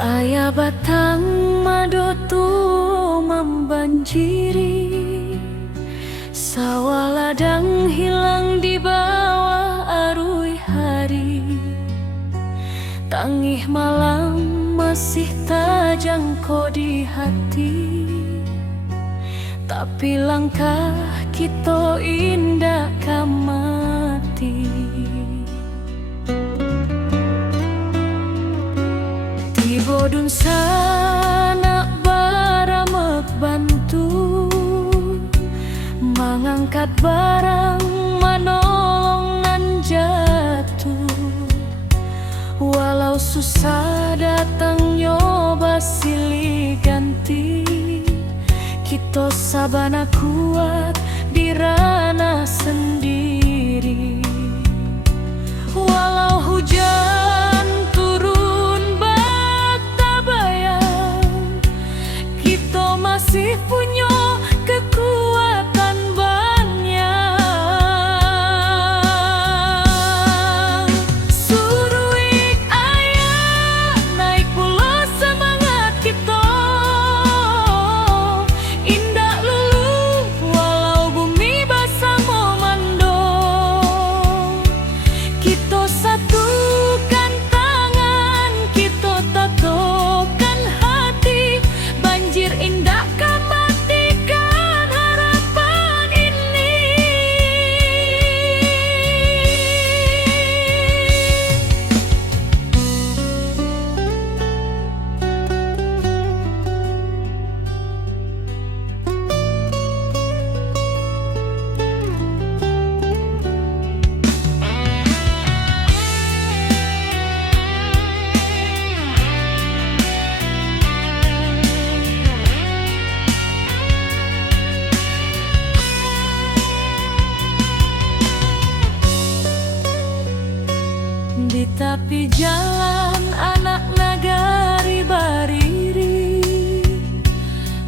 Ayah batang madotu membanjiri, sawah ladang hilang di bawah arus hari. Tangih malam masih tajangko di hati, tapi langkah kita indah kamati. Bodun sana baramek bantu mengangkat barang manolongan jatuh. Walau susah datang nyoba silih ganti, kita sabana kuat di ranah sendiri. Walau hujan masih punya kekuatan banyak. Suruh ayah naik pula semangat kita, indah lulu walau bumi basah memando. Kita satukan tangan, kita tatokan hati, banjir indah di tepi jalan anak nagari bariri,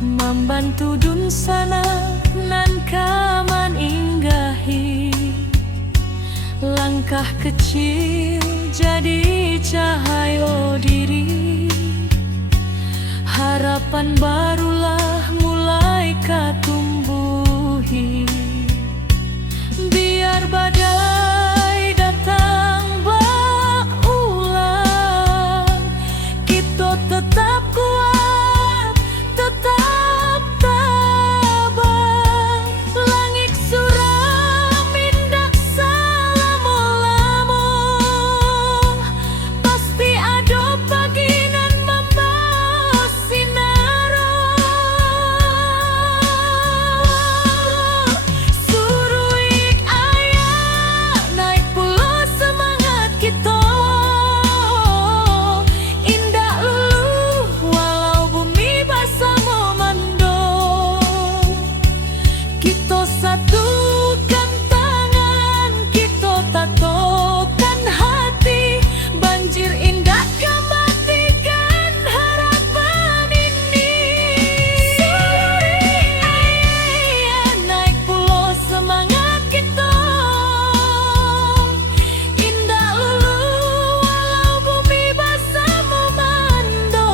membantu dun sana nan kaman inggahi. Langkah kecil jadi cahaya diri, harapan barulah mulai katumbuhi. Biar badai datang tetap kuat, tetap tabah. Langit suram indak salamo-lamo, pasti ada pagi nan membawa sinaro. Suruh ayah naik pula semangat kita, satukan tangan, kita tatokan hati, banjir indah kematikan harapan ini. Suruh ayah naik pulau semangat kita, indah lulu walau bumi basah memando.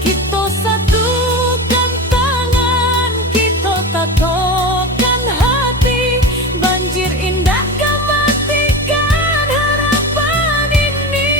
Kita satukan tangan, kita tatokan hati, banjir indah kematikan harapan ini.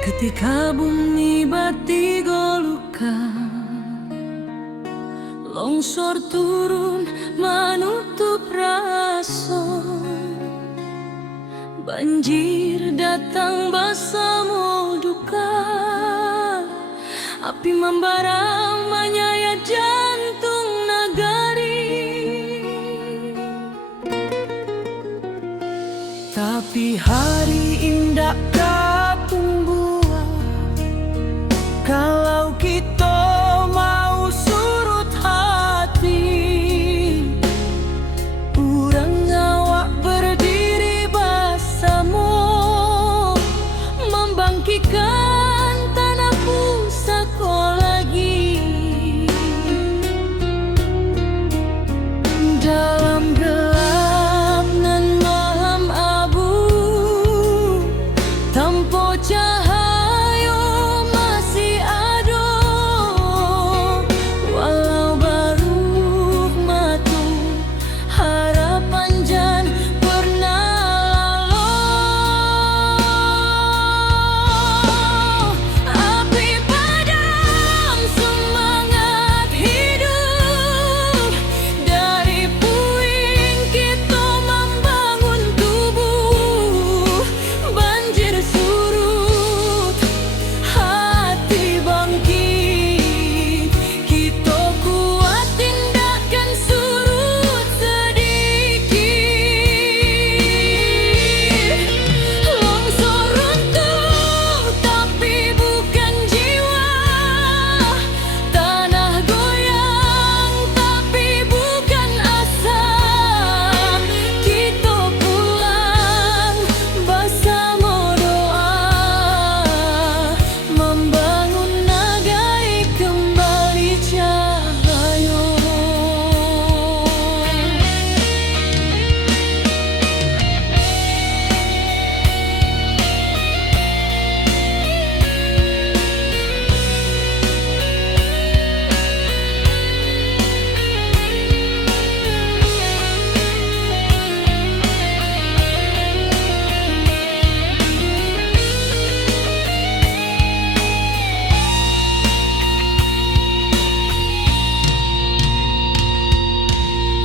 Ketika bumi bati goluka, longsor turun menutup rasa, banjir datang bersama duka, api membara menyayat jantung negara. Tapi hari indah kapung buah, kalau kita mau surut hati, urang awak berdiri bersama, membangkitkan tanah pusaka lagi. Dalam gelap nan malam abu, tanpa cahaya masih ada, walau baru matu harapan jan pernah lalu. Api padam semangat hidup, dari puing kita membangun tubuh. Banjir surut, hati bangkit, kita kuat tindakan surut sedikit. Longsor runtuh tapi bukan jiwa, tanah goyang tapi bukan asa. Kita pulang bersama doa, membangun nagai kembali cahaya.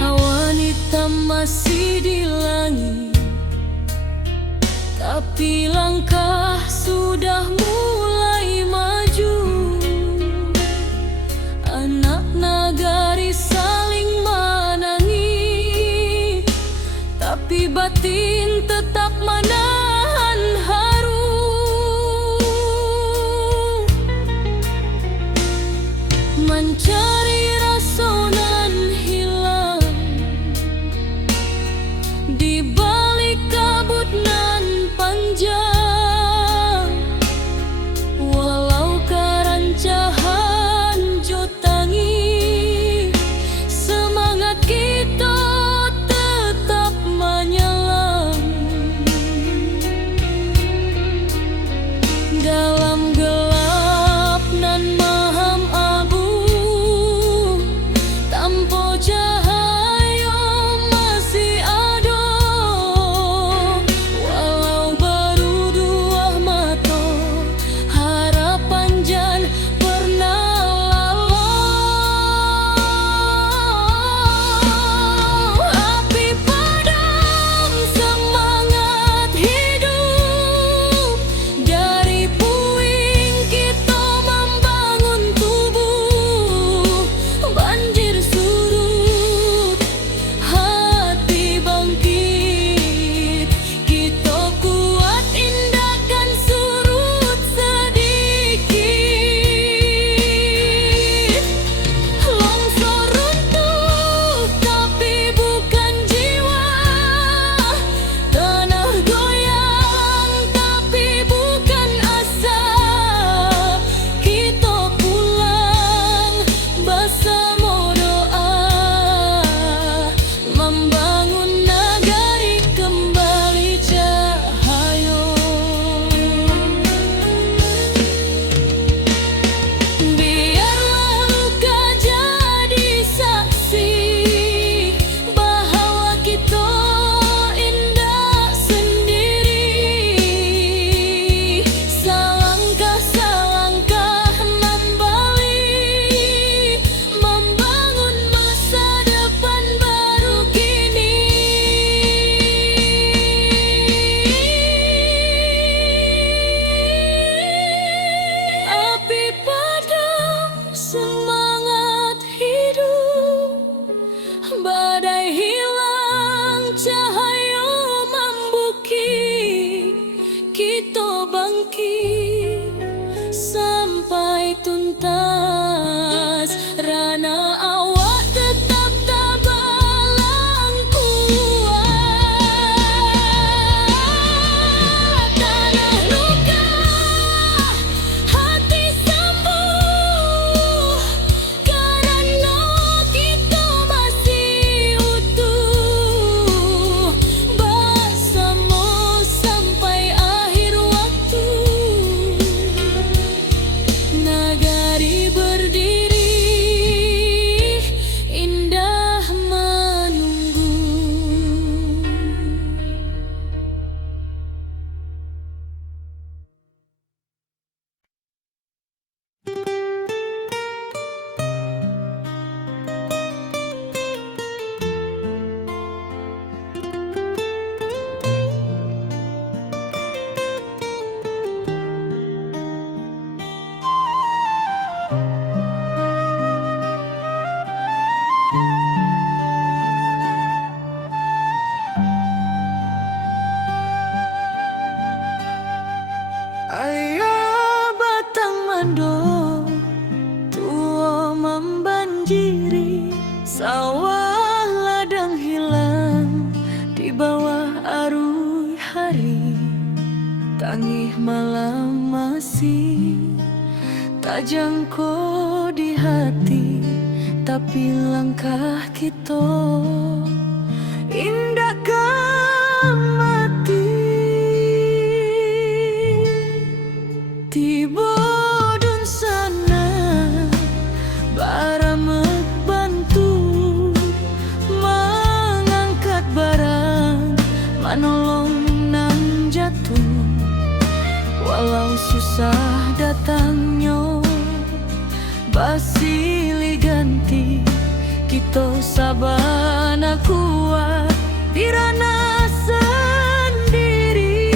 Awan hitam masih di langit, tapi langkah sudah mulai maju. Anak nagari saling menangi, tapi batin tetap menahan haru. Mencari rasa nan hilang di balik kabut nan panjang, walau karancahan jotangi, semangat kita tetap menyelam. malam masih tak jangkau di hati, tapi langkah kita indah mati. Tiba dun sana baramek bantu mengangkat barang, manolong nang jatuh. Walau susah datangnya basili ganti, kita sabana kuat dirana sendiri.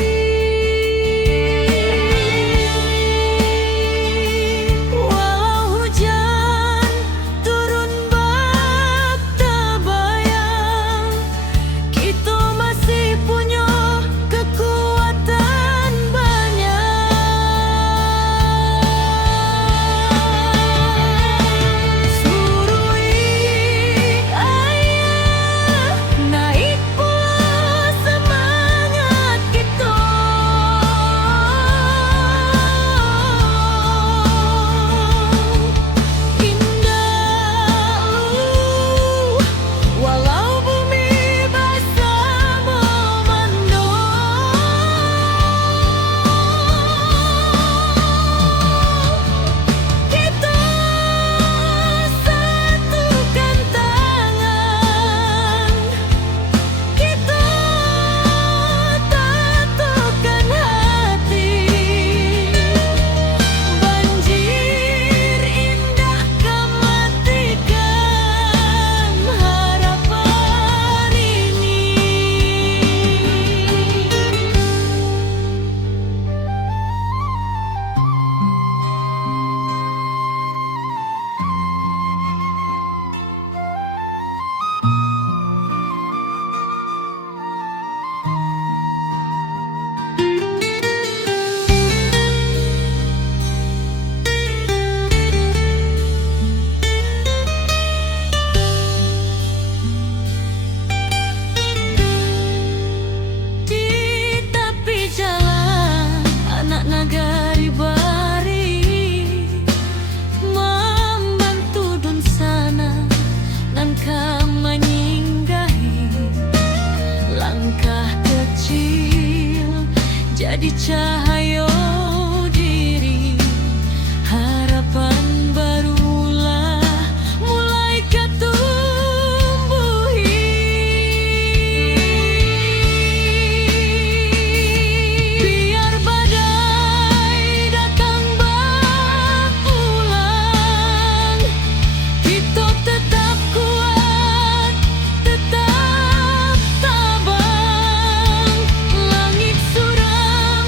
Walau hujan turun bak tabayang, kita masih punya kekuatan banyak. Surui ayah naik pula semangat kita. Indah walau bumi basah memandung, kita satukan tangan, kita tatukan hati. Banjir indah kematikan harapan ini. Di tepi jalan anak nagari bari membantu dun sana nan menyinggahi. Langkah kecil jadi cahaya diri, harapan barulah mulai ketumbuhi. Biar badai datang berulang, kita tetap kuat, tetap tabang. Langit suram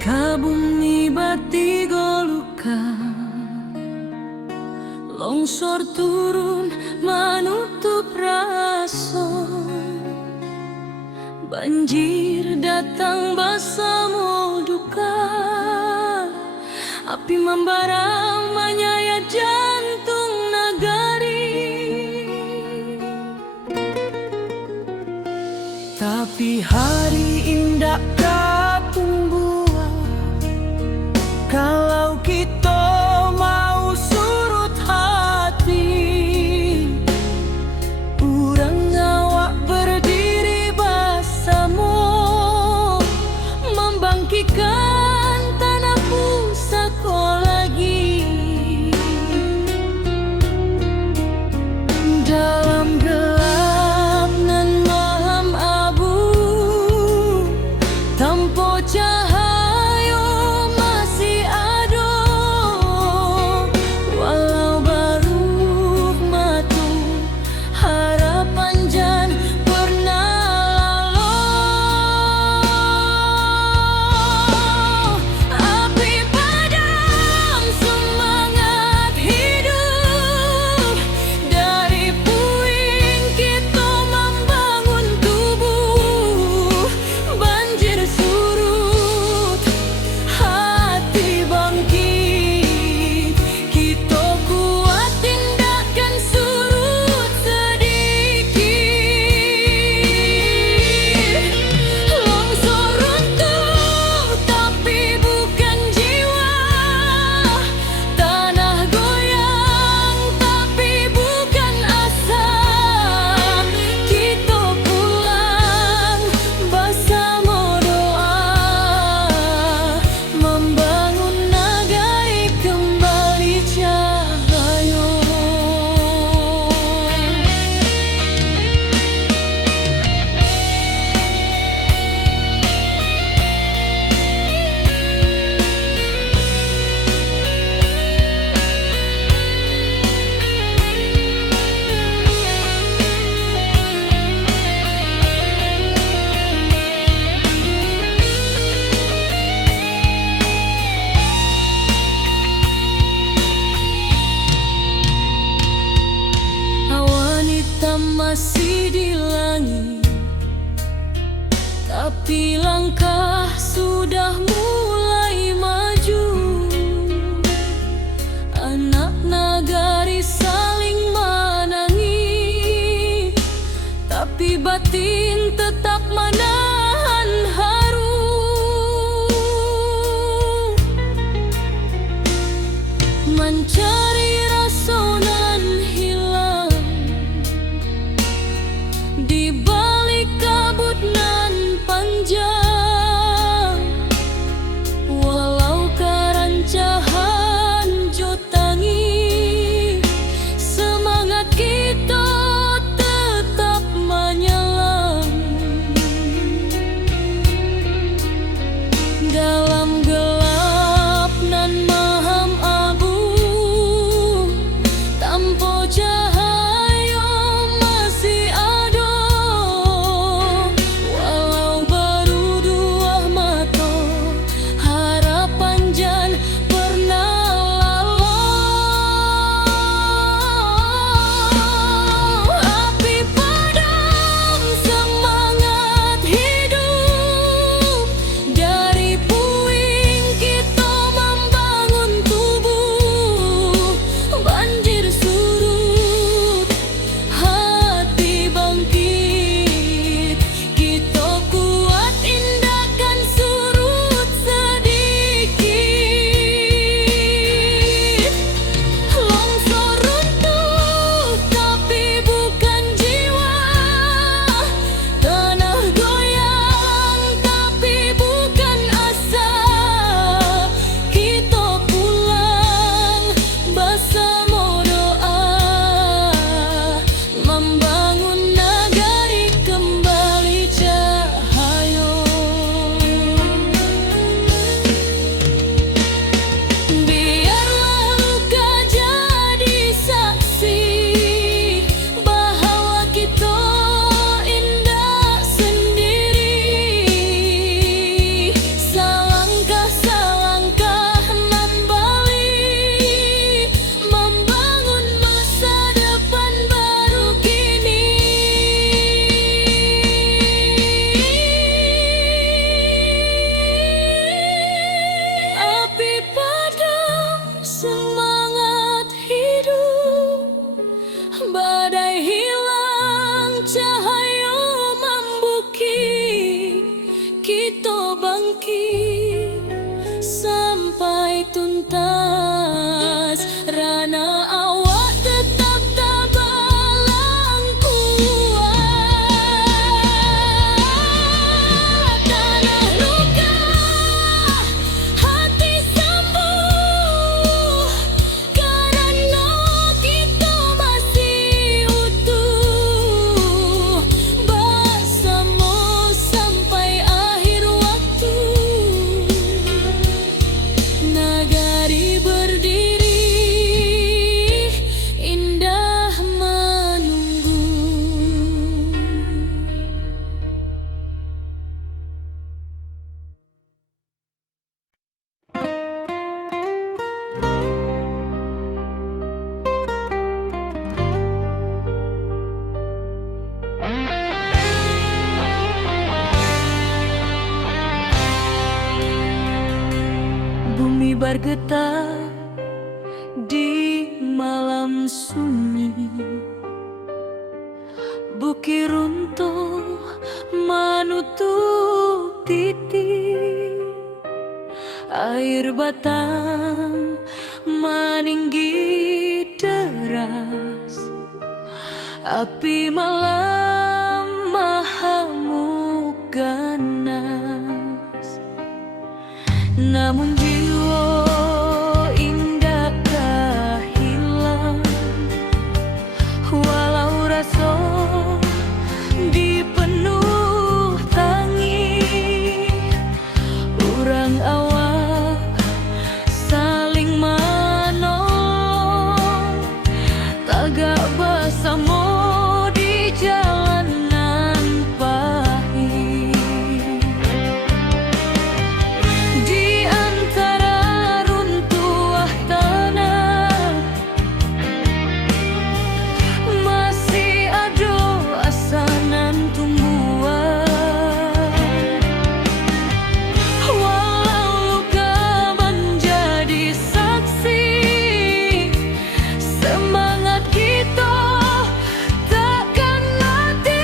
Ka bumi bati goluka, longsor turun menutup raso, banjir datang bersama duka, api membara menyayat jantung nagari. Tapi hari indah kapung buah, kalau kita mau surut hati, urang awak berdiri bersama, membangkitkan tanah pusaka lagi. Dalam gelap nan malam abu, tanpa cahaya masih ada, walau baru matu harapan jan pernah lalu. Api padam semangat hidup, dari puing kita membangun tubuh. Banjir surut, hati bangkit, kita kuat tindakan surut sedikit. Longsor runtuh tapi bukan jiwa, tanah goyang tapi bukan asa. Kita pulang bersama doa, membangun negeri kembali cahaya. Awan hitam masih di langit, tapi langkah sudah mulai maju. Anak nagari saling menangis, tapi batin tetap menahan haru. Mencari rasa nan hilang di balik kabut nan panjang, walau kerancahan jotangi, semangat kita tetap menyelam. Dalam gelap nan maham abu, malam sunyi, bukit runtuh menutup titik, air batang meninggi deras, api malam mahamuk ganas. Namun jiwa indakkah hilang, walau rasa dipenuh tangi, urang awak saling menolong, tagak bersama di jalanan pahit. Di antara runtuh tanah masih ada asanan tumbuhan, walau luka menjadi saksi, semangat kita takkan mati.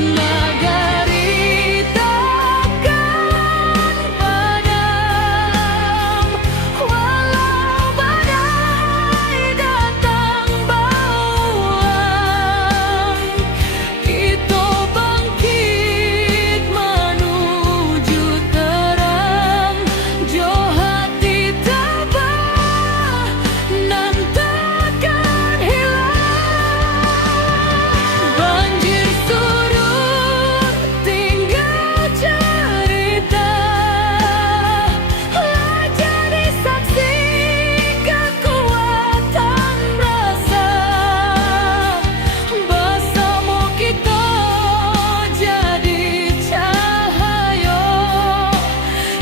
Nagari takkan padam, walau badai datang bauan, kita bangkit menuju terang, jo hati tabah nan takkan hilang. Banjir surut tinggal cerita, lah jadi saksi kekuatan rasa, bersama kita jadi cahaya,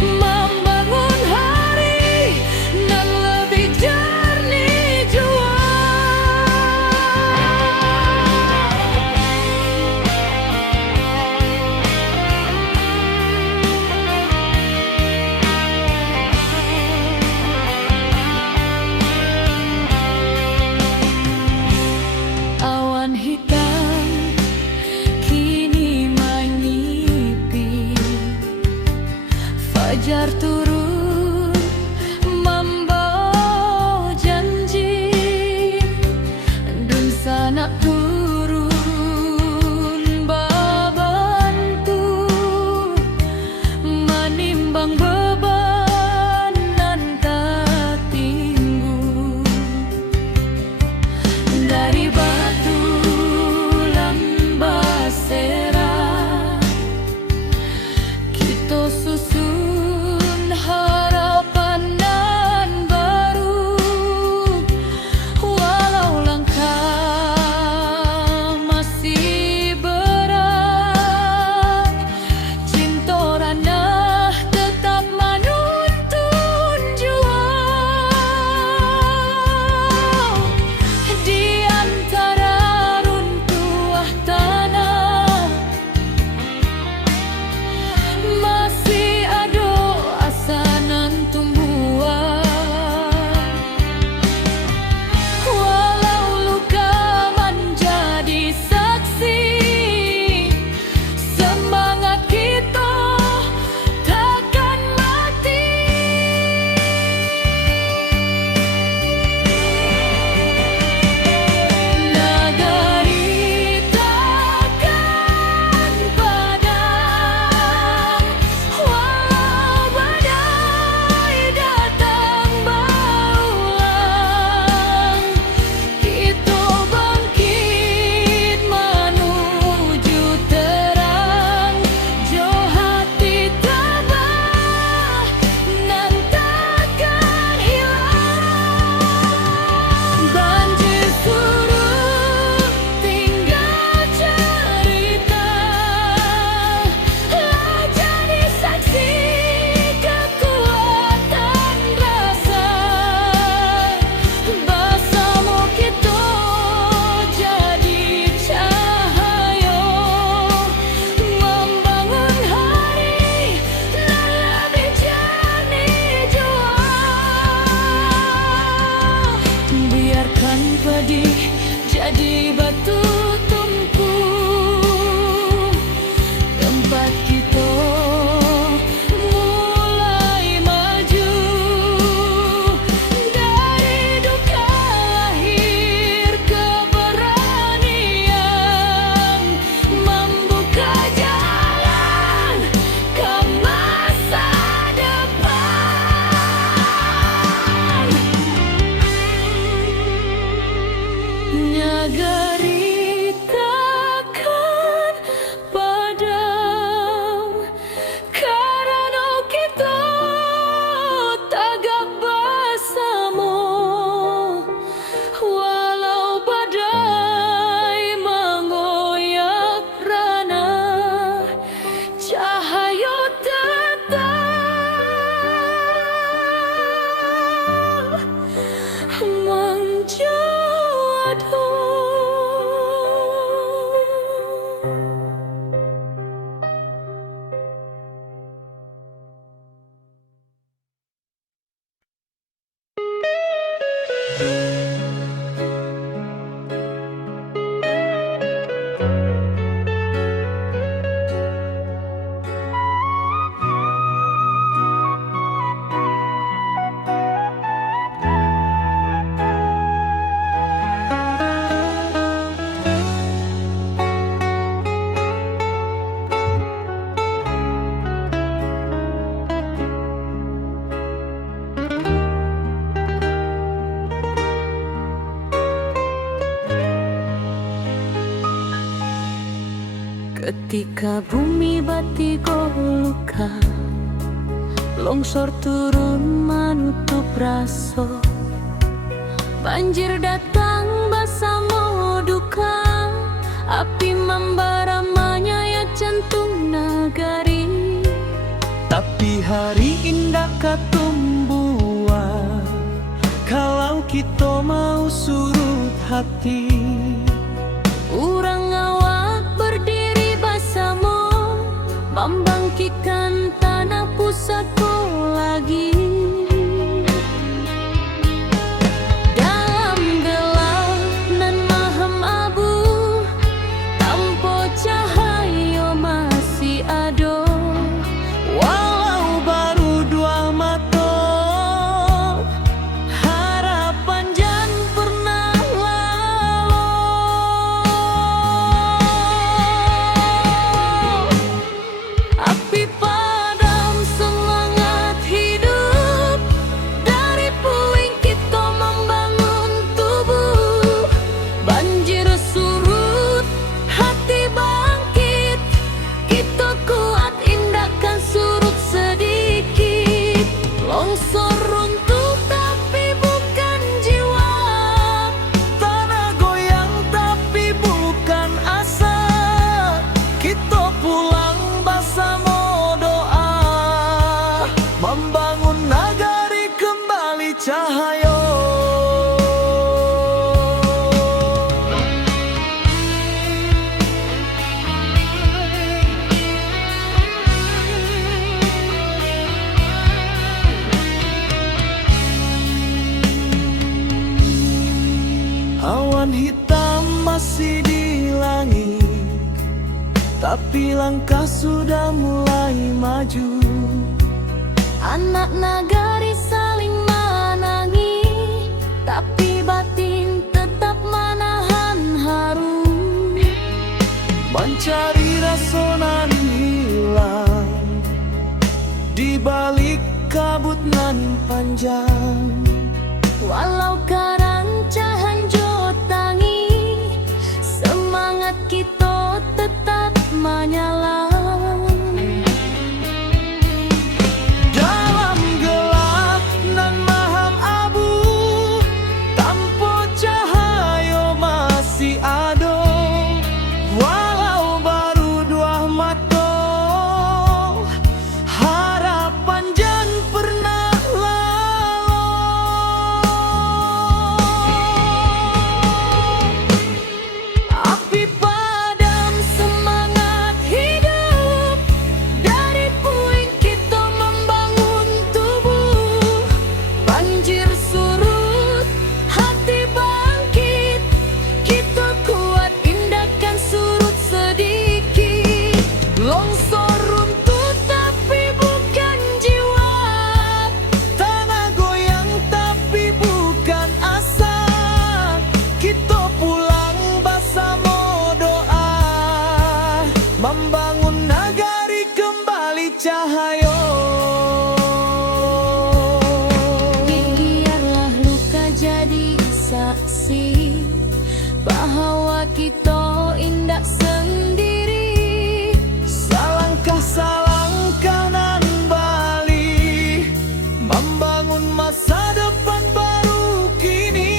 membangun hari nan lebih jernih jua. Awan hitam kini menyipi, fajar turun membawa janji, dun sanak turun babantu, menimbang beban nan tak tinggu. Dari batu lambasera kita susun Ketika bumi batigo luka, longsor turun menutup raso, banjir datang basamo duka, api membara menyayat jantung nagari. Tapi hari indah katumbuhan, kalau kita mau surut hati. Urang awak berdiri basamo, membangkitkan tanah pusatku lagi. Dalam gelap nan maham abu, tanpa cahaya masih ada. Walau baru dua mata, harapan jan pernah lalu. Api padam semangat hidup, dari puing kita membangun tubuh. Banjir surut, hati bangkit, kita kuat indahkan surut sedikit. Longsor runtuh tapi bukan jiwa, Tanah goyang tapi bukan asa. Kita pulang bersama doa, membangun nagari kembali cahaya. Awan hitam masih di langit, tapi langkah sudah mulai maju. anak nagari saling menangi, tapi batin tetap menahan haru. Mencari rasa nan hilang di balik kabut nan panjang. Walau karancahan jotangi, semangat kita tetap menyala. Dalam gelap nan maham abu, tanpa cahaya masih ada. Walau baru dua mata, harapan jan pernah lalu. Api padam semangat hidup, dari puing kita membangun tubuh. Banjir surut, hati bangkit, kita kuat indahkan surut sedikit. Longsor runtuh tapi bukan jiwa, Tanah goyang tapi bukan asa. Kita pulang bersama doa, membangun nagari kembali cahaya. biarlah luka jadi saksi bahwa kita indah sendiri. Salangkah nan bali, membangun masa depan baru kini.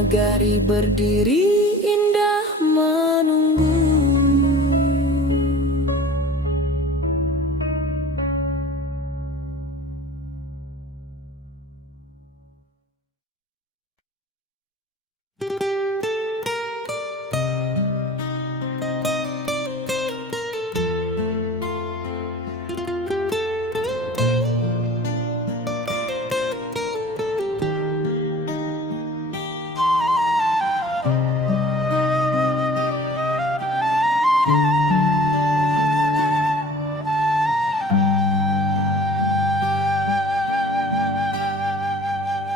nagari berdiri indah menunggu.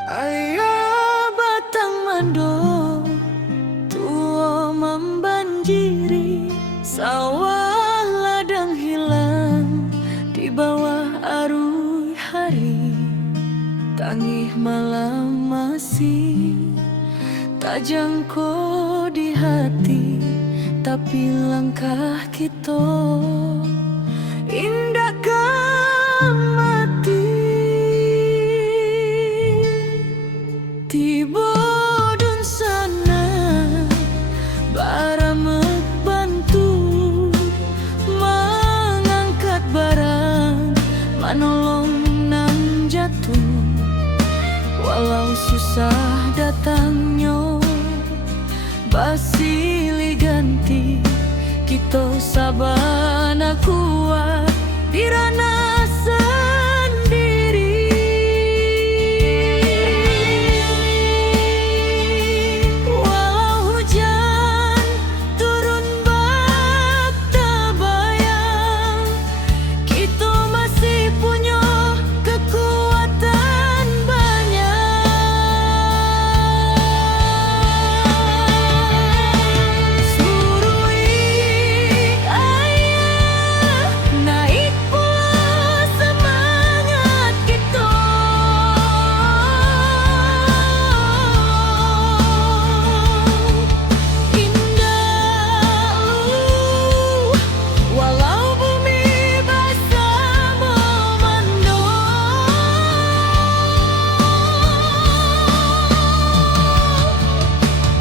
Ayah batang mando tua membanjiri, sawah ladang hilang di bawah arus hari. Tangih malam masih tak jangkau di hati, tapi langkah kita indahkan mati. Tiba dun sana baramek bantu mengangkat barang, manolong nang jatuh. Walau susah datangnya basili ganti, kita sabana kuat dirana sendiri. Walau hujan turun bak tabayang, kita masih punya kekuatan banyak. Surui ayah naik pula semangat kita. Indah walau bumi basah memandung,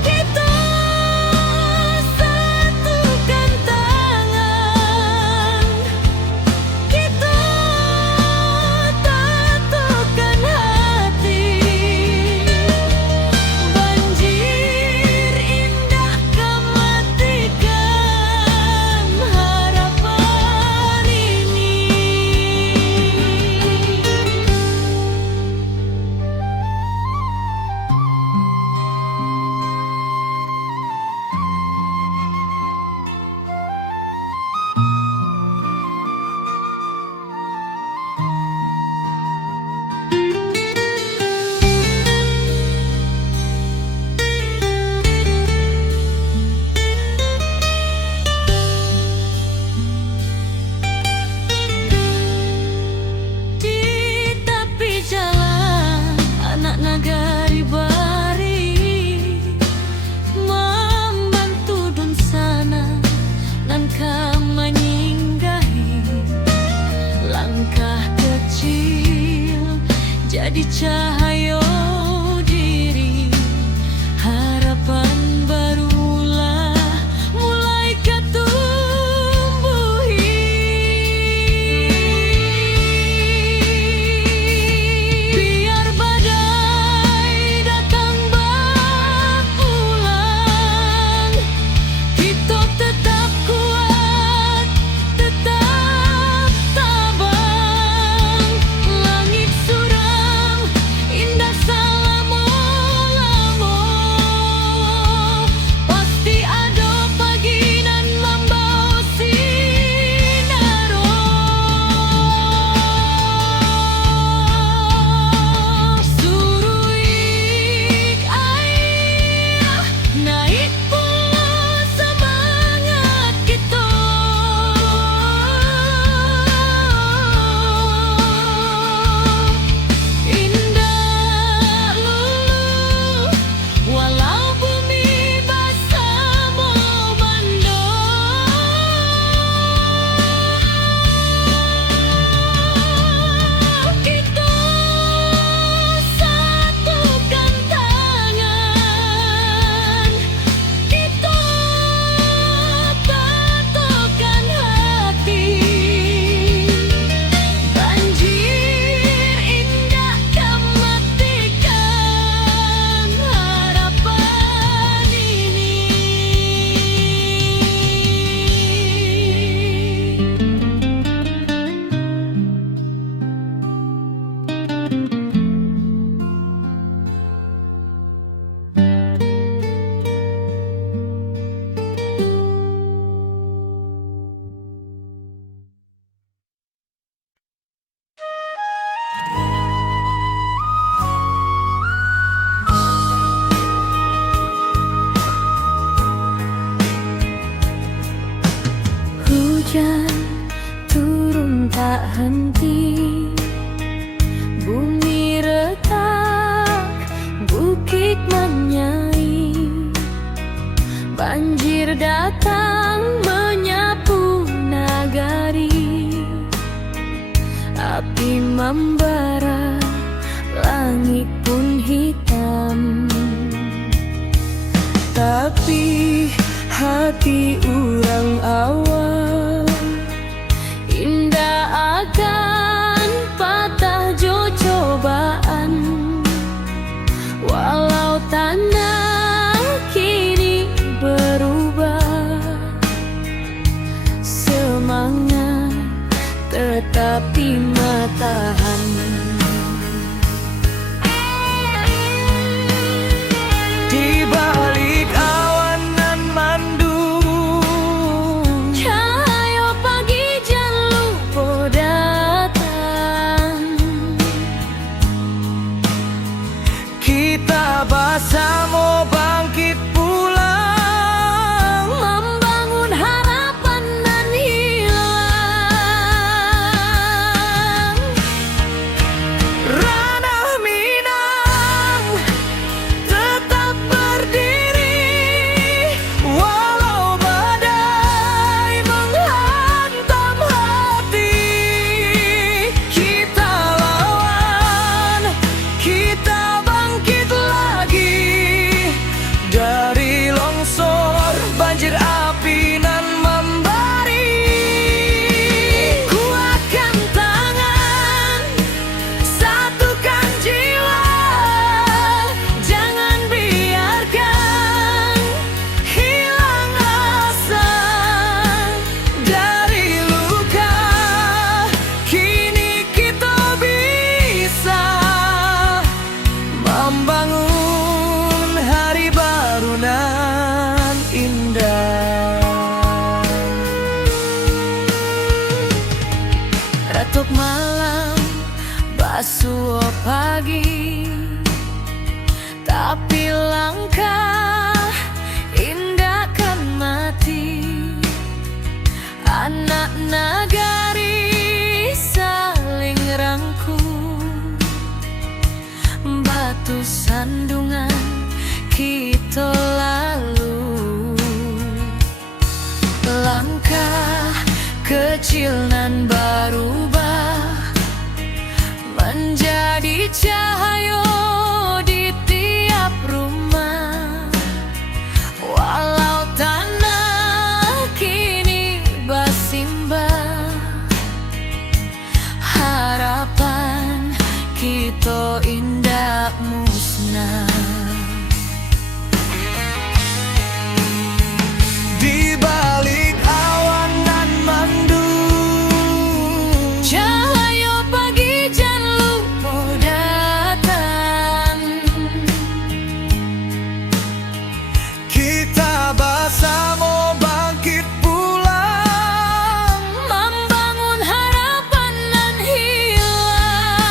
kita satukan tangan, kita tatukan hati. Banjir indah kematikan harapan ini. Di tepi jalan anak nagari bari membantu dun sana nan menyinggahi. Langkah kecil jadi cahaya diri, harapan barulah mulai ketumbuhi. Biar badai datang berulang, kita tetap kuat, tetap tabang. Langit suram membara, langit pun hitam. Tapi hati orang awam indah akan patah jo cobaan. Walau tanah kini berubah, semangat tetapi matahan. Di balik awan nan mandung, Cahaya pagi jan lupa datang. kita bersama bangkit pulang, Membangun harapan nan hilang. ranah Minang tetap berdiri, walau badai menghantam hati. Kita lawan, kita bangkit lagi dari longsor banjir api nan membari. Kuatkan tangan, satukan jiwa, jangan biarkan hilang asa. Dari luka kini kita bisa membangun hari baru nan indah. Retuk malam, basuh pagi, tapi langkah indah kan mati. Anak nagari saling rangkul, batu sandungan kita lalu. Langkah kecil nan berubah menjadi cahaya di tiap rumah. Walau tanah kini bersimbah, harapan kita indah musnah. Di balik awan nan mandung, Cahaya pagi jan lupa datang. kita bersama bangkit pulang, Membangun harapan nan hilang.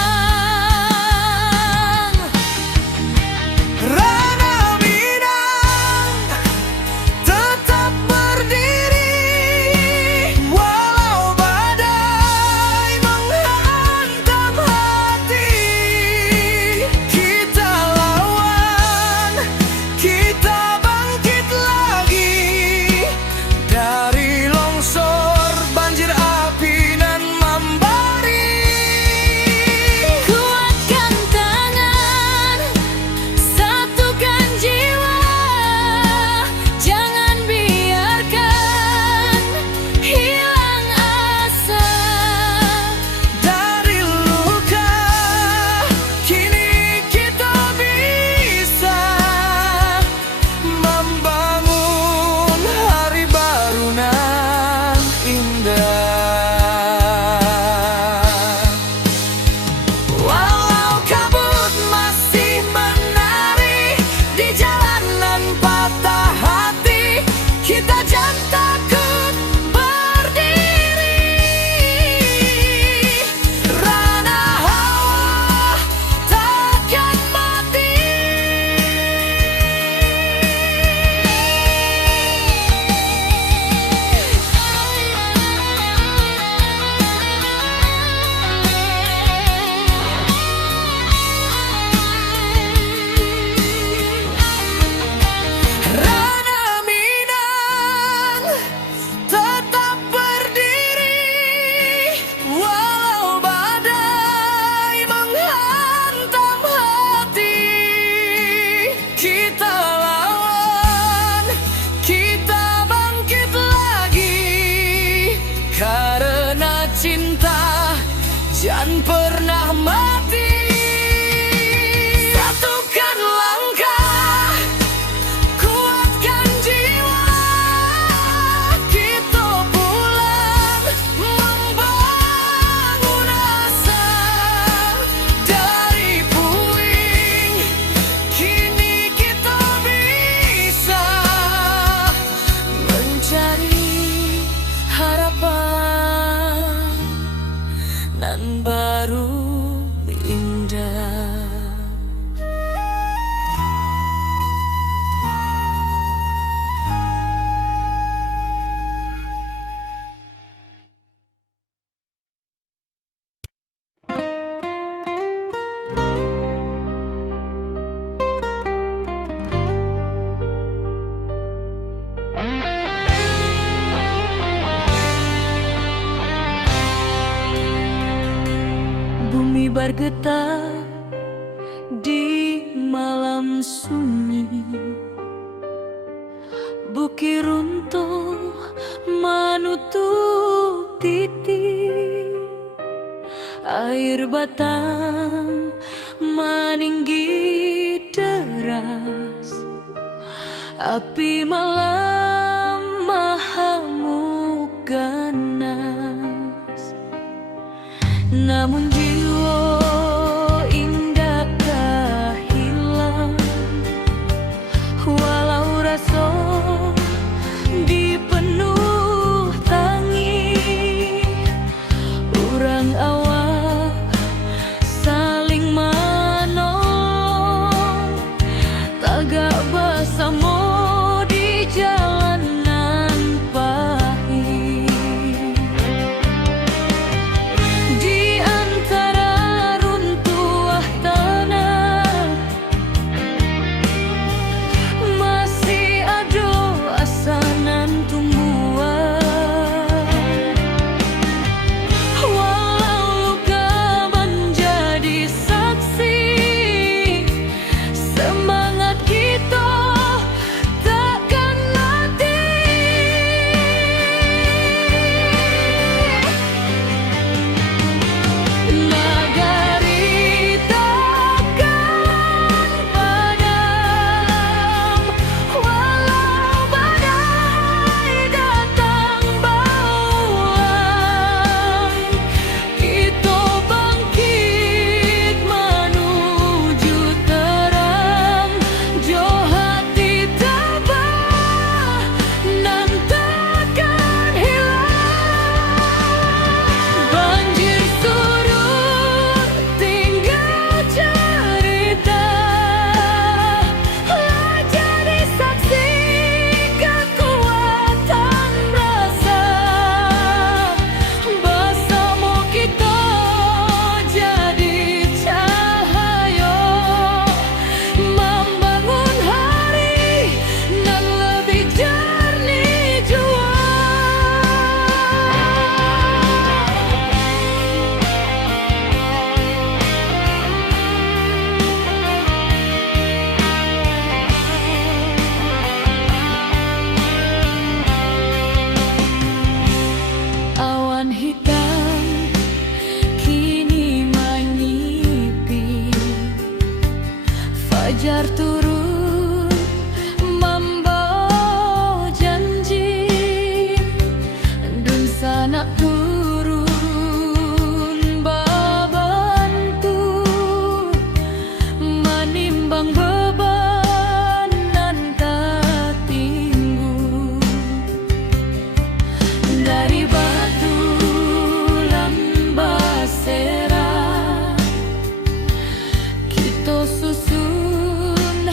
bergetar di malam sunyi. Bukit runtuh menutup titik, air batang meninggi deras, api malam mahamuk ganas. Namun jiwa indakkah hilang, walau rasa dipenuh tangis. Urang awak saling menolong, tagak bersama di jalanan pahit. Di antara runtuh tanah masih ada asanan tumbuhan, walau luka menjadi saksi, semangat kita takkan mati. Nagari takkan padam, walau badai datang bauan. Kita bangkit menuju terang, jo hati tabah nan takkan hilang. Banjir surut tinggal cerita, jadi saksi kekuatan rasa. Bersama kita jadi cahaya, membangun hari nan lebih jernih jua. Awan hitam kini menyipi, fajar turun membawa janji, dun sanak turun babantu, menimbang beban nan tak tinggu. Dari batu lambasera kita susun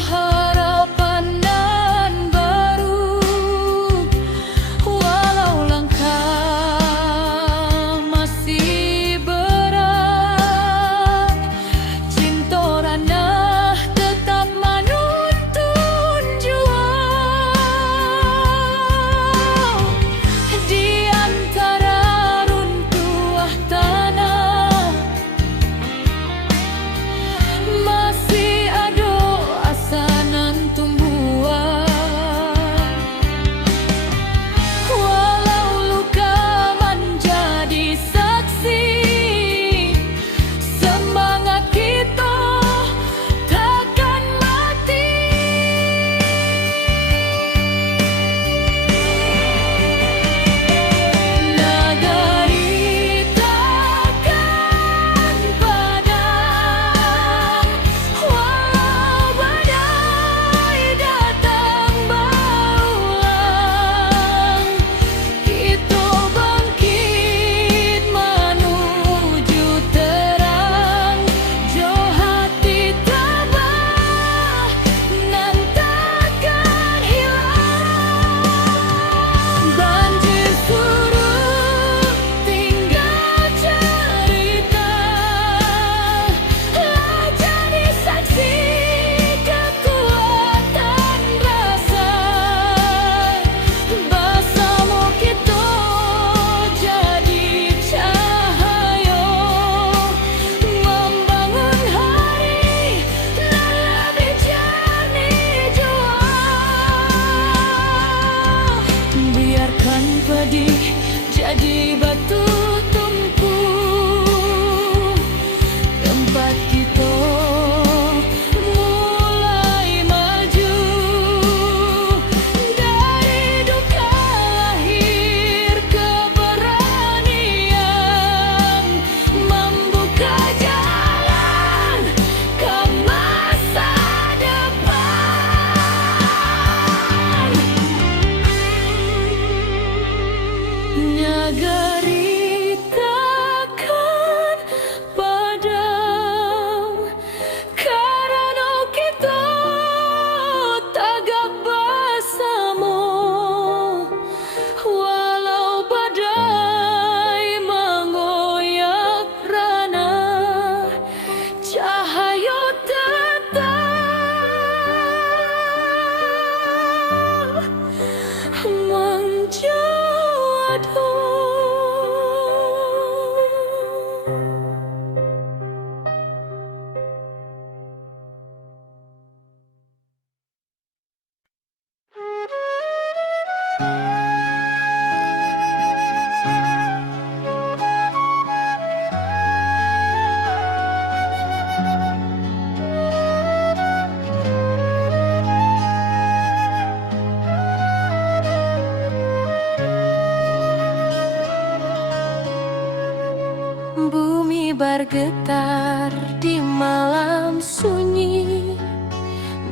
bergetar di malam sunyi.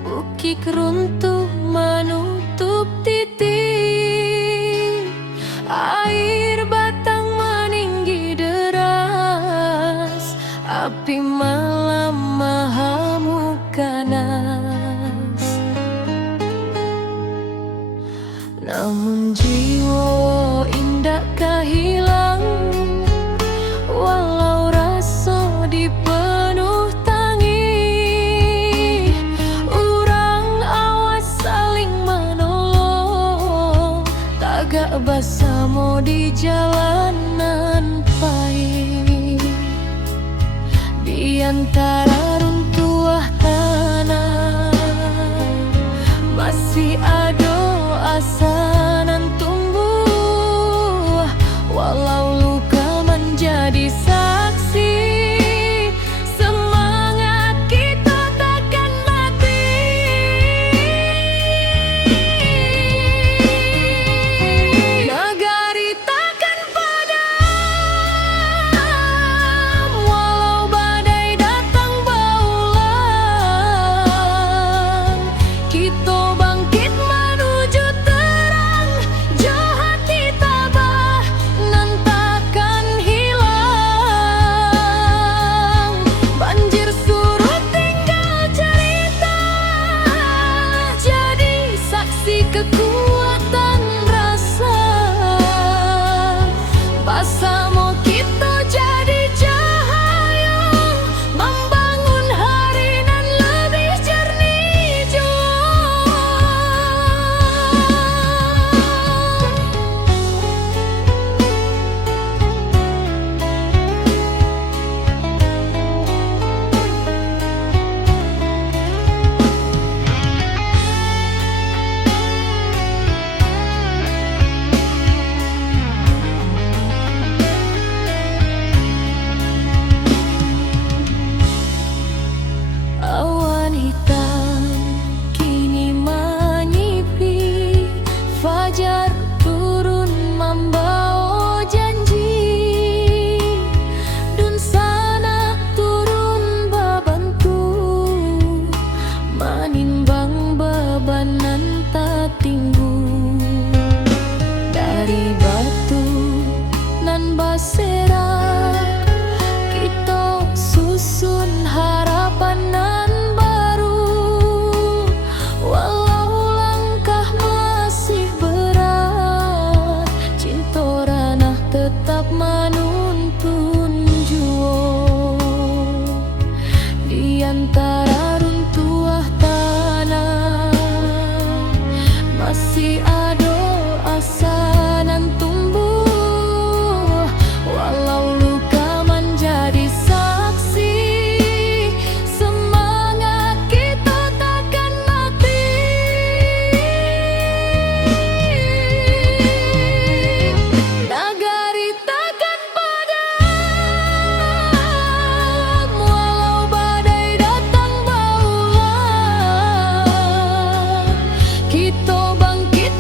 Bukit runtuh menutup titik, air batang meninggi deras, api malam mahamuk ganas. Namun jiwa indah hilang, walau rasa dipenuh tangi. Urang awas saling menolong, tagak bersama di jalanan pahit. Di antara runtuh tanah masih ada asa nan tumbuh, walau luka menjadi saksi. Semangat kita takkan mati. Nagari takkan padam, walau badai datang berulang. Kita bangkit menuju terang, jauh hati tabah nan takkan hilang. Banjir surut tinggal cerita, jadi saksi kekuatan rasa. Bersama kita jadi cahaya, membangun hari nan lebih jernih jua. Awan hitam kini menyipi, fajar turun membawa janji. Dun sana turun bebantu, menimbang beban nan tak tinggu. Dari batu nan berserak, kita susun harapan nan baru. Walau langkah masih berat, cinta ranah tetap menuntun jua. Di antara runtuh tanah masih ada asa nan tumbuh, walau luka menjadi saksi. Semangat kita takkan mati. Nagari takkan padam, walau badai datang berulang. Kita bangkit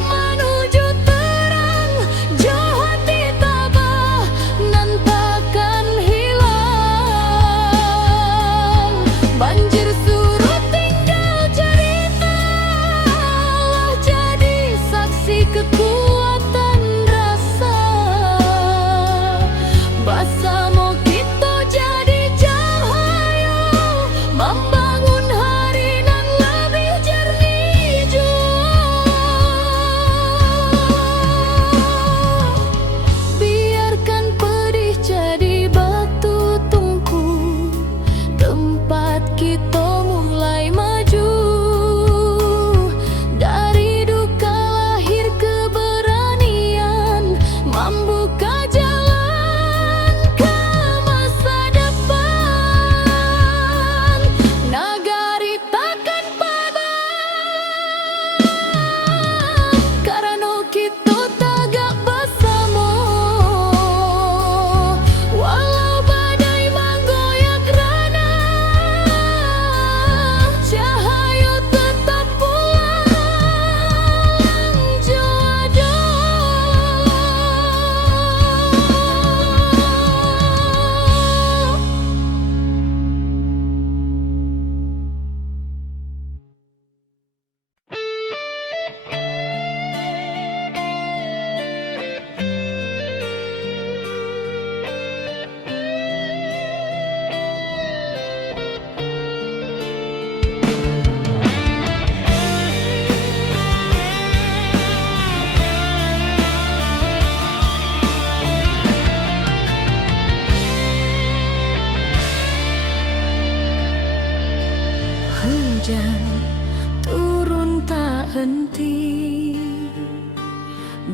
hujan turun tak henti,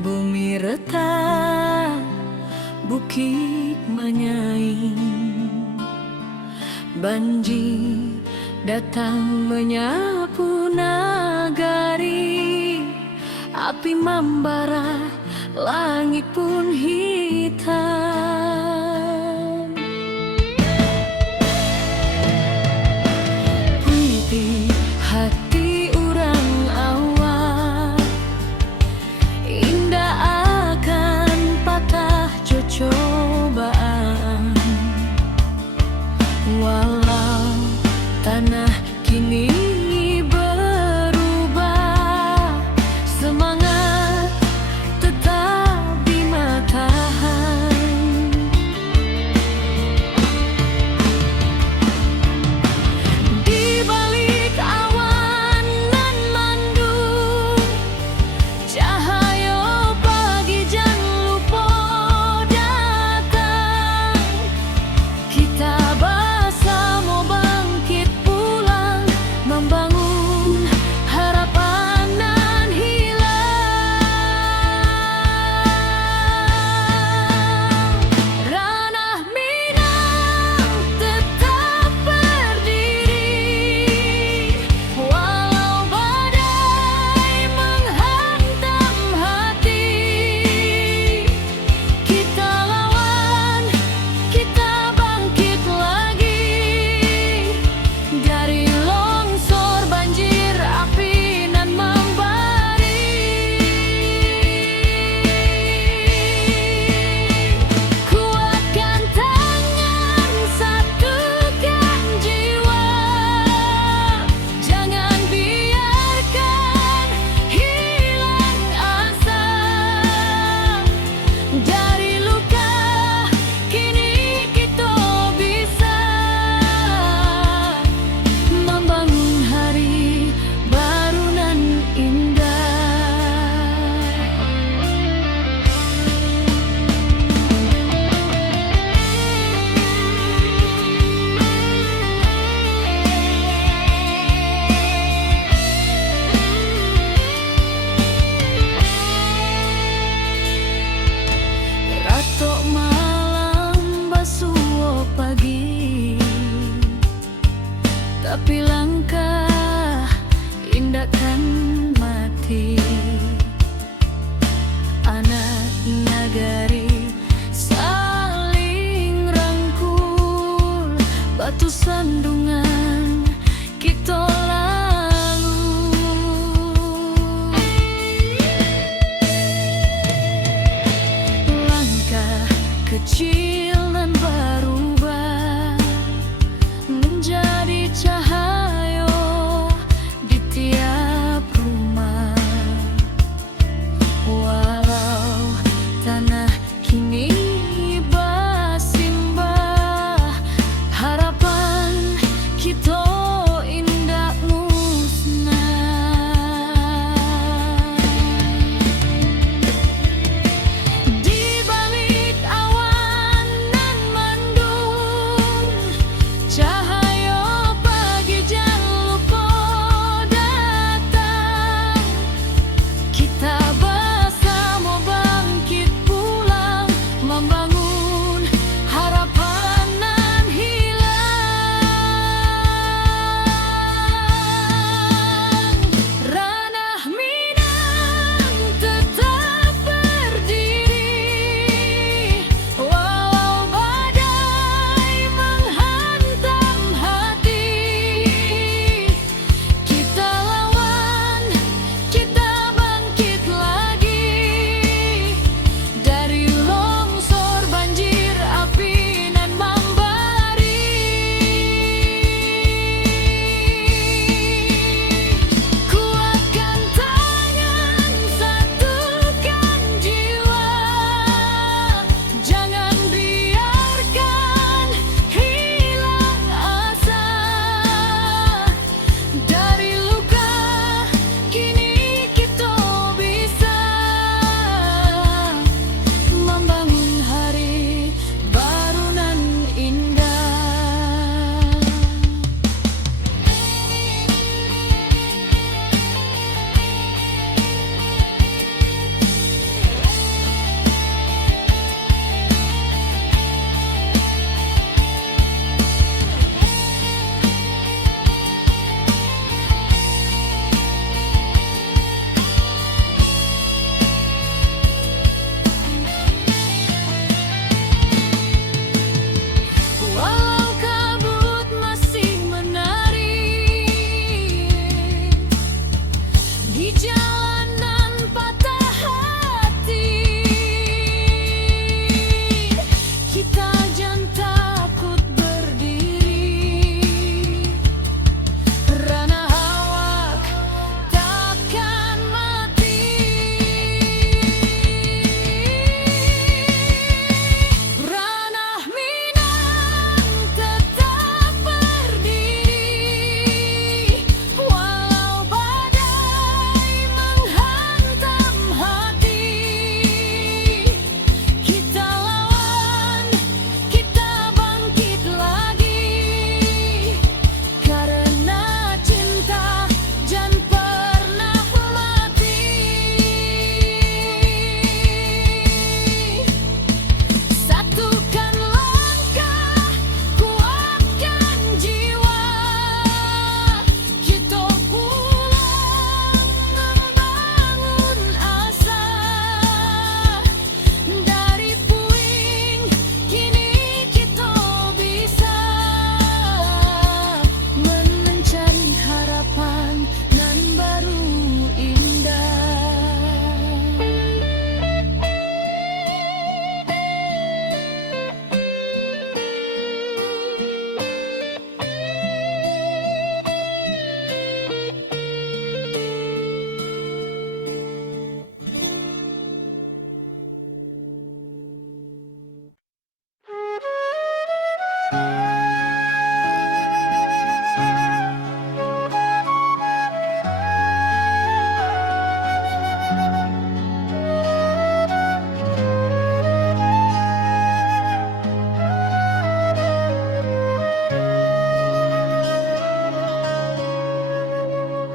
bumi retak, bukit menyaing, banjir datang menyapu nagari, api membara, langit pun hitam. Puiti hati orang awak, indah akan patah cobaan. Walau tanah kini berubah, semangat tetap di matahari. Di balik awan nan mendung, cahaya pagi jan lupa datang. Kita bersama bangkit pulang, membangun harapan nan hilang. Ranah Minang tetap berdiri, walau badai menghantam hati. Kita lawan, kita bangkit lagi, dari longsor banjir api nan membari. Kuatkan tangan, satukan jiwa, jangan biarkan hilang asa. Dari luka kini kita bisa membangun hari baru nan indah. Ratok malam basuh pagi, tapi langkah indah kan mati. Anak nagari saling rangkul, batu sandungan kita lalu. Langkah kecil dan berubah menjadi cahaya di tiap rumah. Walau tanah kini bersimbah, harapan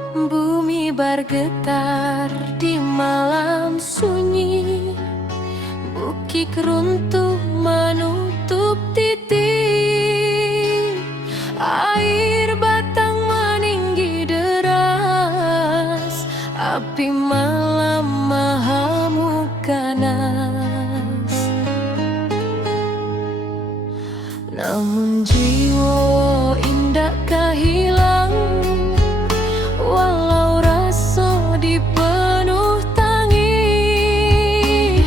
Bumi bergetar di malam sunyi, bukit runtuh menutup titik, air batang meninggi deras, api malam mengamuk ganas. Namun jiwa indah hilang, walau rasa dipenuh tangi.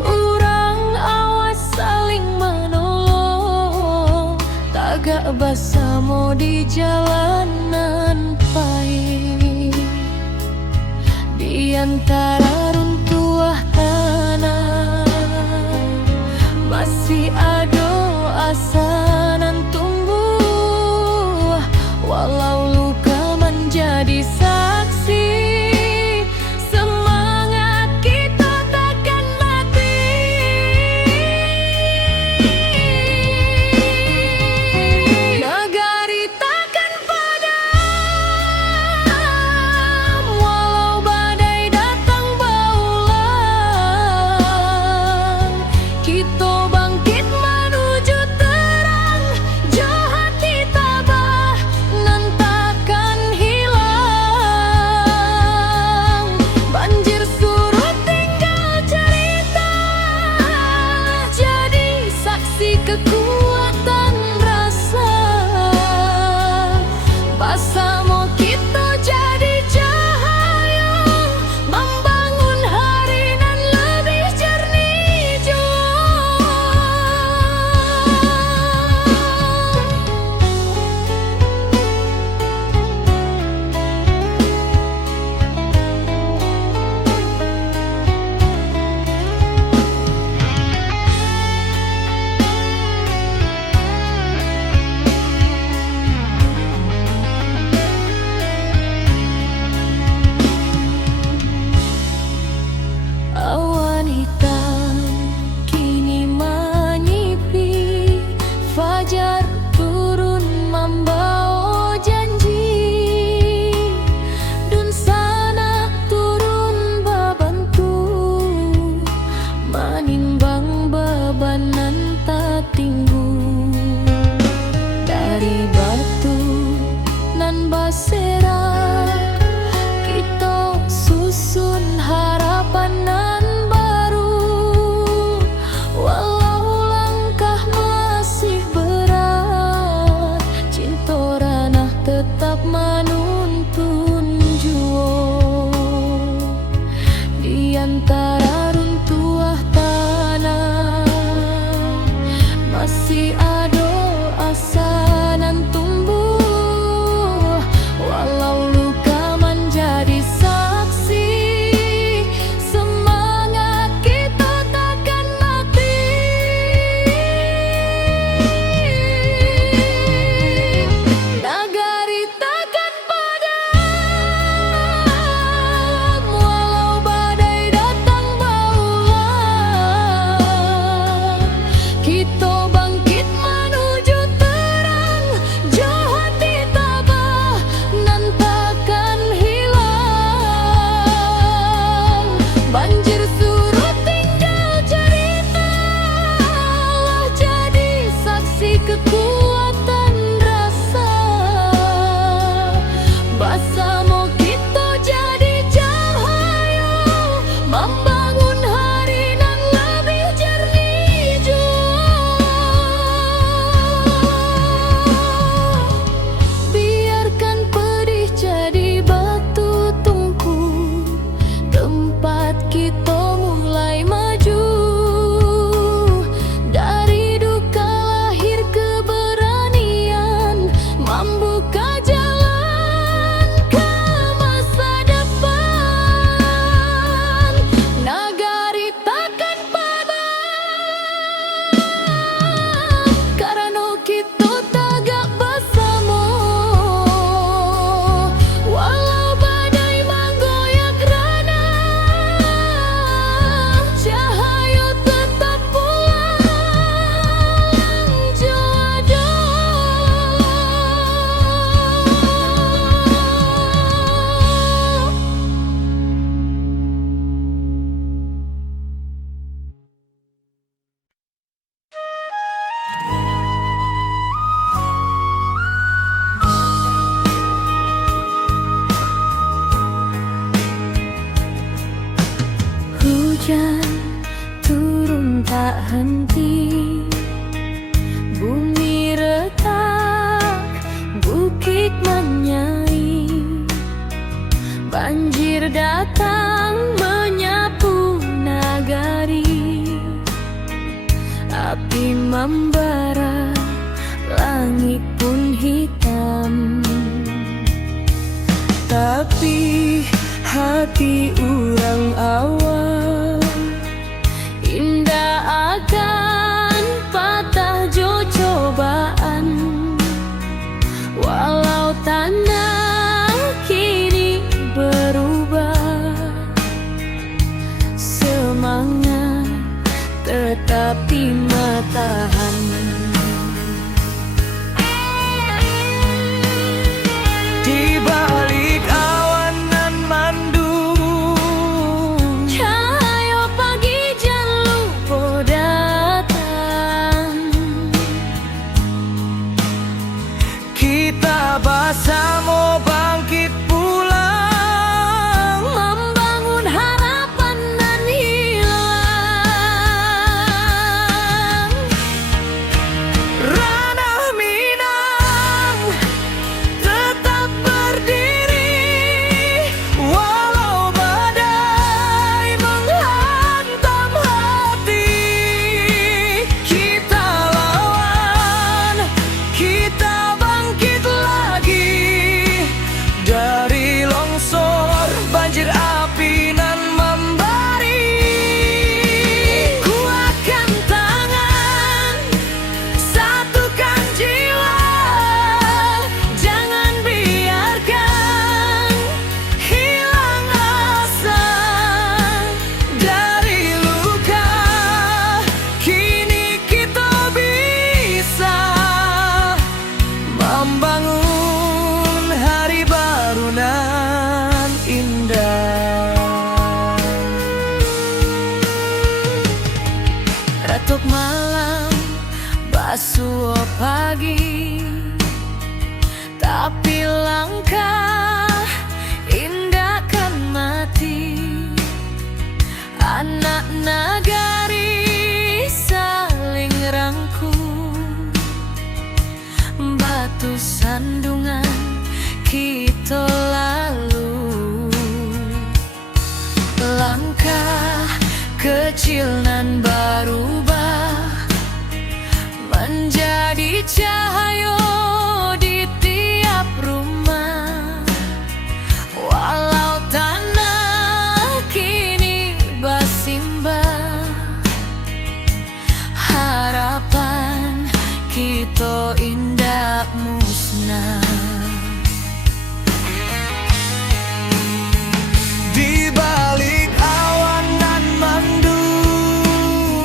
Urang awas saling menolong, tagak bersama di jalanan pahit. Di antara runtuhan tanah masih ada asa nan tumbuh, walau luka menjadi saksi. Semangat kita takkan mati. Nagari takkan padam, walau badai datang berulang. Kita bangkit menuju terang, jauh hati tabah nan takkan hilang. Banjir surut tinggal cerita, jadi saksi kekuatan rasa. Bersama kita jadi cahaya, membangun hari nan lebih jernih jua. Awan hitam kini menyipi, fajar turun membawa janji. Dun sana turun bebantu, menimbang beban nan tak tinggu. Dari batu nan berserak, kita susun harapan nan baru. Walau langkah masih berat, cinta ranah tetap menuntun jua. Di antara runtuhan tanah masih ada asa nan tumbuh, walau luka menjadi saksi. Semangat kita takkan mati. Nagari takkan padam, walau badai datang berulang. Kita bangkit menuju terang, jauh hati tabah nan takkan hilang. Banjir surut tinggal cerita, jadi saksi kekuatan rasa. Bersama kita jadi cahaya, membangun hari nan lebih jernih jua. Biarkan pedih jadi batu tungku, tempat kita mulai maju. Dari duka lahir keberanian, membuka jalan ke henti. Bumi retak, bukit menyai, banjir datang menyapu nagari. Api membara, langit pun hitam. Tapi hati urang awal indah akan patah jo cobaan. Walau tanah kini berubah, semangat tetap di matahan. Di balik awan nan mandung, Cahaya pagi jan lupa datang. kita bersama bangkit pulang, Membangun harapan nan hilang. ranah Minang tetap berdiri, walau badai menghantam hati. Kita lawan, kita bangkit lagi dari longsor, banjir api nan membari. Kuatkan tangan, satukan jiwa, jangan biarkan hilang asa. Dari luka kini kita bisa membangun hari baru nan indah. Retuk malam, basuh pagi, tapi langkah indah kan mati. Anak nagari saling rangkul, batu sandungan kita lalu. Langkah kecil nan berubah menjadi cahaya di tiap rumah. Walau tanah kini bersimbah, harapan kita indah musnah. Di balik awan nan mandung,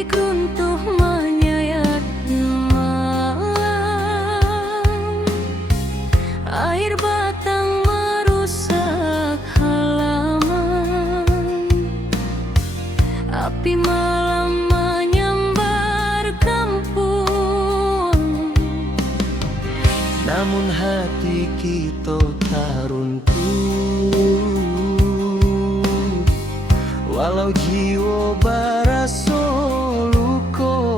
kaki runtuh menyayat malam, air batang merusak halaman, api malam menyambar kampung. Namun hati kita tak runtuh, walau jiwa baraso luko.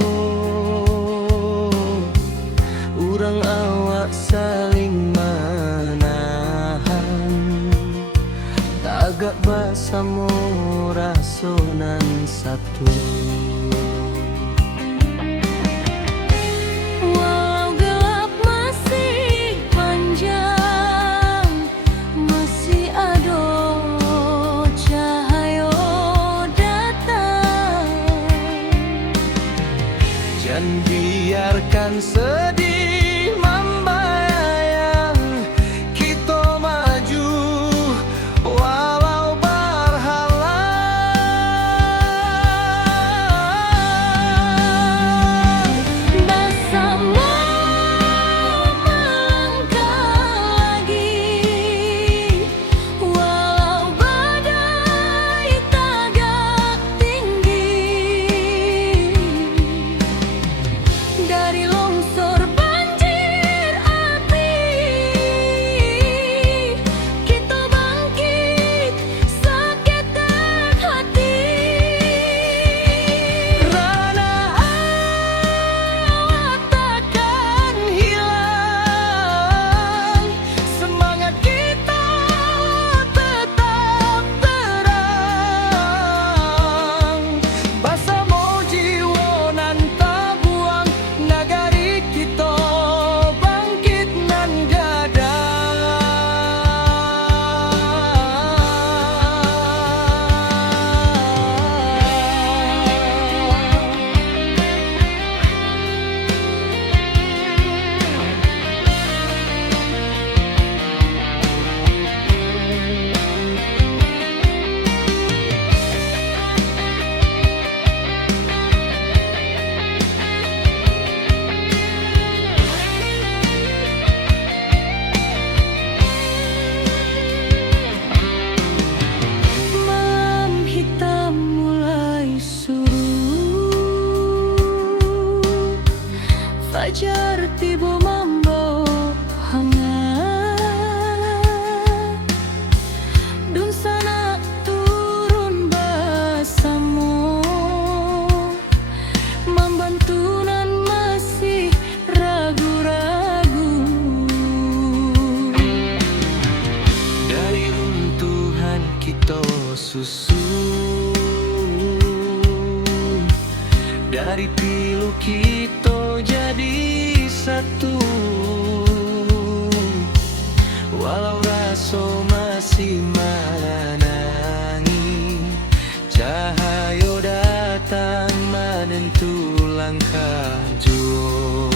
Urang awak saling menahan, tagak basamo rasonan satu. Walau gelap masih panjang, masih ada cahaya datang. Jangan biarkan sedih membayang, kita maju walau berhalang. Bersama melangkah lagi, walau badai tagak tinggi. Dari longsor banjir api, kita bangkit seketek hati. Rana awak takkan hilang, semangat kita tetap terang. Basamo jiwa nan tabuang, nagari kita bangkit nan Malam hitam mulai surut, fajar tiba membawa hangat. Dun sana turun basamo, membantu nan masih ragu-ragu. dari runtuhan kita susun, dari pilu kita jadi satu. Walau raso masih menangi, cahaya datang menentu langkah jua.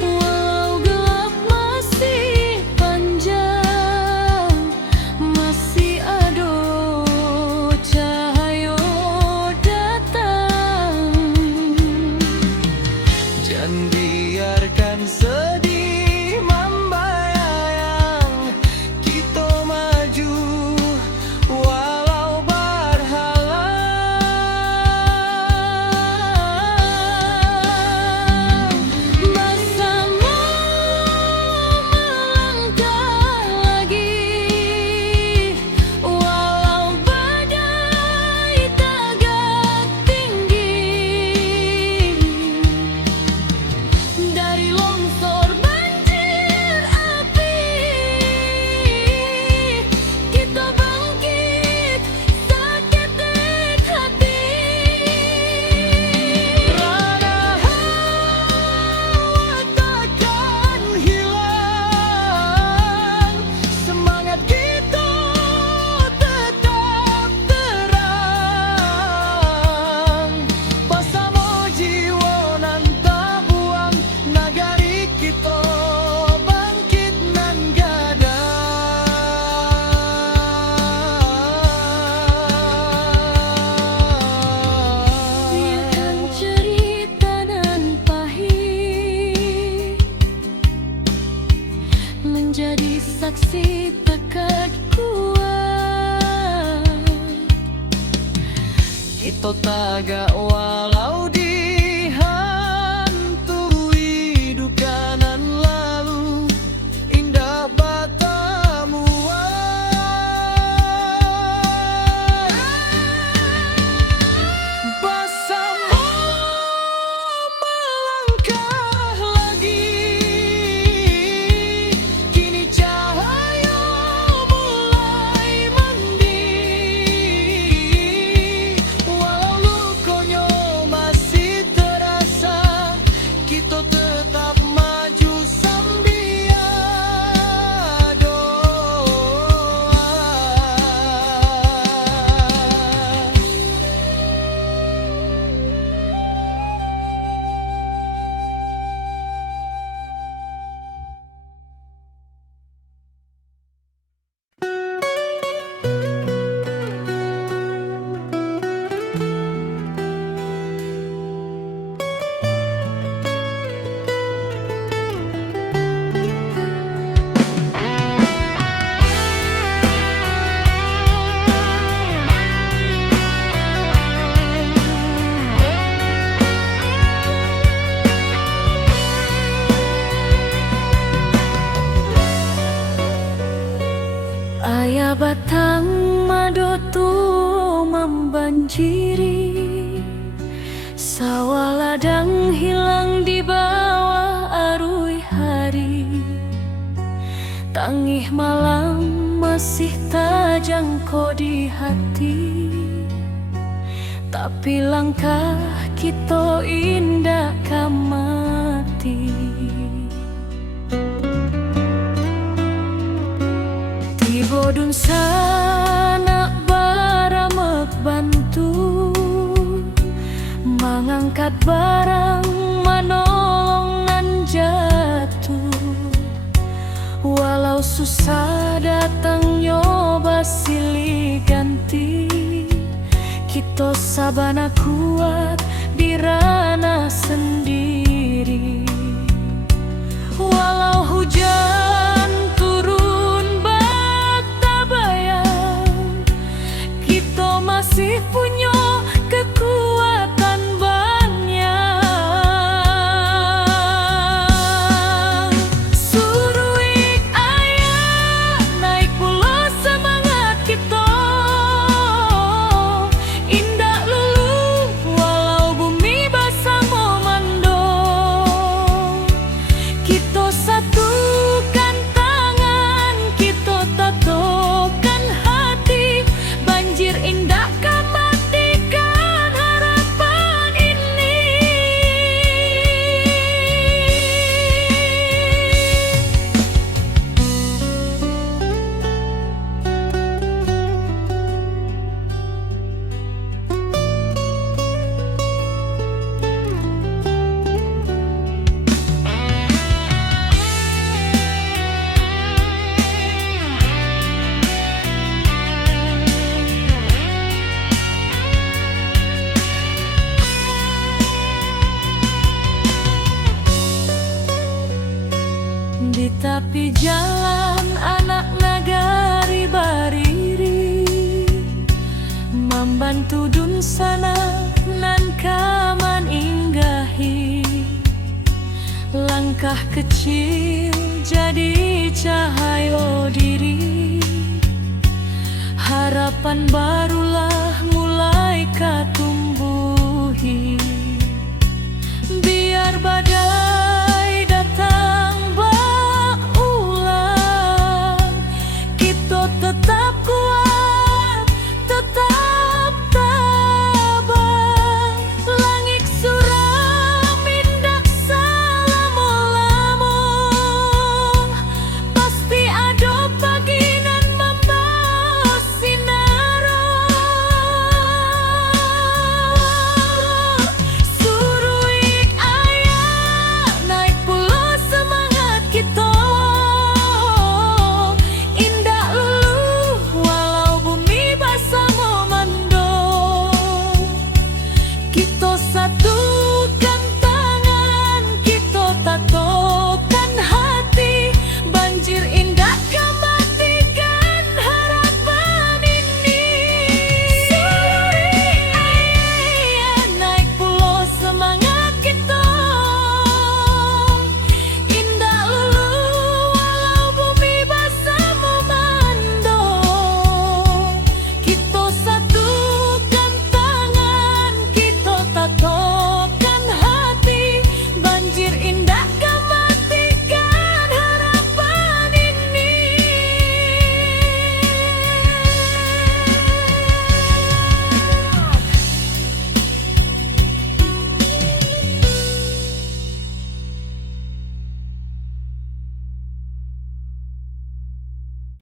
Walau gelap masih panjang, masih ada cahaya datang. Jangan biarkan sedih membayang, kita maju walau berhalang. Ito taga walau dihantui dukanan lalu indah batamu bersama melangkah lagi kini cahaya mulai mending walau lukonya masih terasa kita tetap maju sambil doa. Ayah batang madotu membanjiri, sawah ladang hilang di bawah arus hari. Tangih malam masih terjangkau di hati, tapi langkah kita indah kamati. Bodun sana baramek bantu mengangkat barang manolong nan jatuh walau susah datang nyoba silih ganti kita sabana kuat di ranah sendiri walau hujan masih punya kekuatan banyak. Suruh ayah naik pula semangat kita, indah lulu walau bumi basah memando. Kita satukan tangan, kita tatokan hati, banjir indah matikan harapan ini. Di tepi jalan anak nagari bariri membantu dun sana nan kaman inggahi. Langkah kecil jadi cahaya diri, harapan barulah